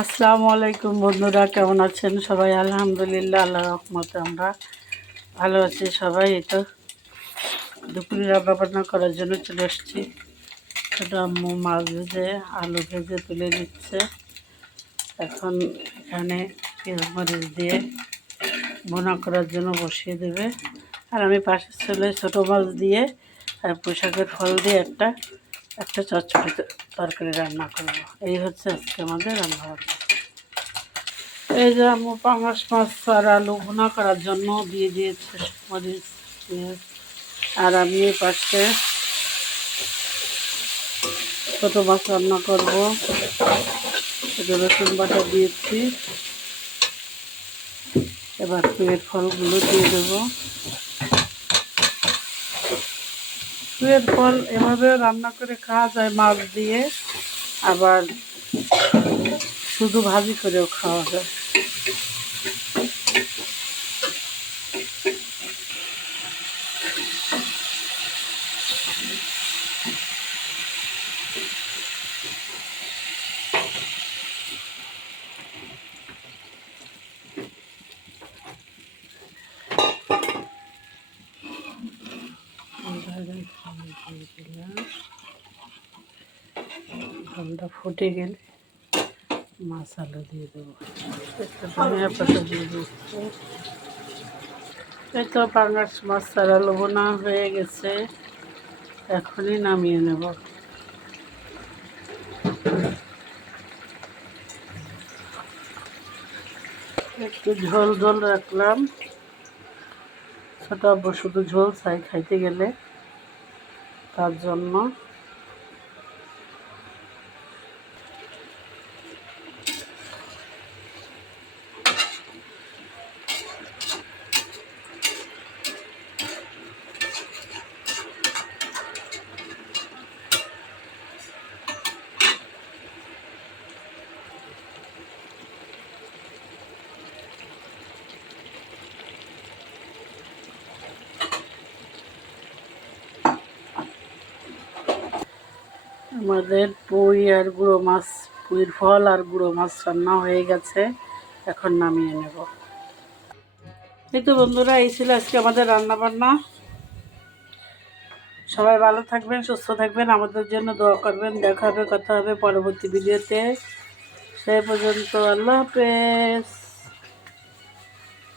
আসসালামু আলাইকুম বন্ধুরা, কেমন আছেন সবাই? আলহামদুলিল্লাহ, আল্লাহর রহমতে আমরা ভালো আছি সবাই। এই তো দুপুরে রান্না করার জন্য চলে এসেছি। ছোটো আম্মু মাছ ভেজে আলু ভেজে তুলে দিচ্ছে। এখন এখানে পেঁয়াজ মরিচ দিয়ে ভুনা করার জন্য বসিয়ে দেবে। আর আমি পাশের ছেলে ছোটো মাছ দিয়ে আর পুঁইশাকের ফল দিয়ে একটা চচ্চড়ি তরকারি রান্না করবো। এই হচ্ছে আজকে আমাদের রান্না। এই যে আম্মু পাঙাশ মাছ আর আলু ভুনা করার জন্য দিয়ে দিয়েছে মরিচ পেঁয়াজ। আর আমি এই পাশে ছোটো মাছ রান্না করবো। এটা রসুন বাটা দিয়েছি। এবার পুঁইয়ের ফলগুলো দিয়ে দেবো। পুঁইয়ের ফল এভাবে রান্না করে খাওয়া যায় মাছ দিয়ে, আবার শুধু ভাজি করেও খাওয়া যায়। ফলটা ফুটে গেলে মাছ আলু দিয়ে দেবো। একটু ধনিয়া পাতা দিয়ে দিচ্ছি। এই তো পাঙাশ মাছ আর আলু ভুনা হয়ে গেছে, এখনই নামিয়ে নেব। একটু ঝোল ঝোল রাখলাম। ছোটো আব্বু শুধু ঝোল চাই খাইতে গেলে, তার জন্য। আমাদের পুঁইয়ের ফল আর গুঁড়ো মাছ রান্না হয়ে গেছে, এখন নামিয়ে নেব। এই তো বন্ধুরা, এই ছিল আজকে আমাদের রান্না বান্না। সবাই ভালো থাকবেন, সুস্থ থাকবেন, আমাদের জন্য দোয়া করবেন। দেখা হবে, কথা হবে পরবর্তী ভিডিওতে। সেই পর্যন্ত আল্লাহ হাফেজ।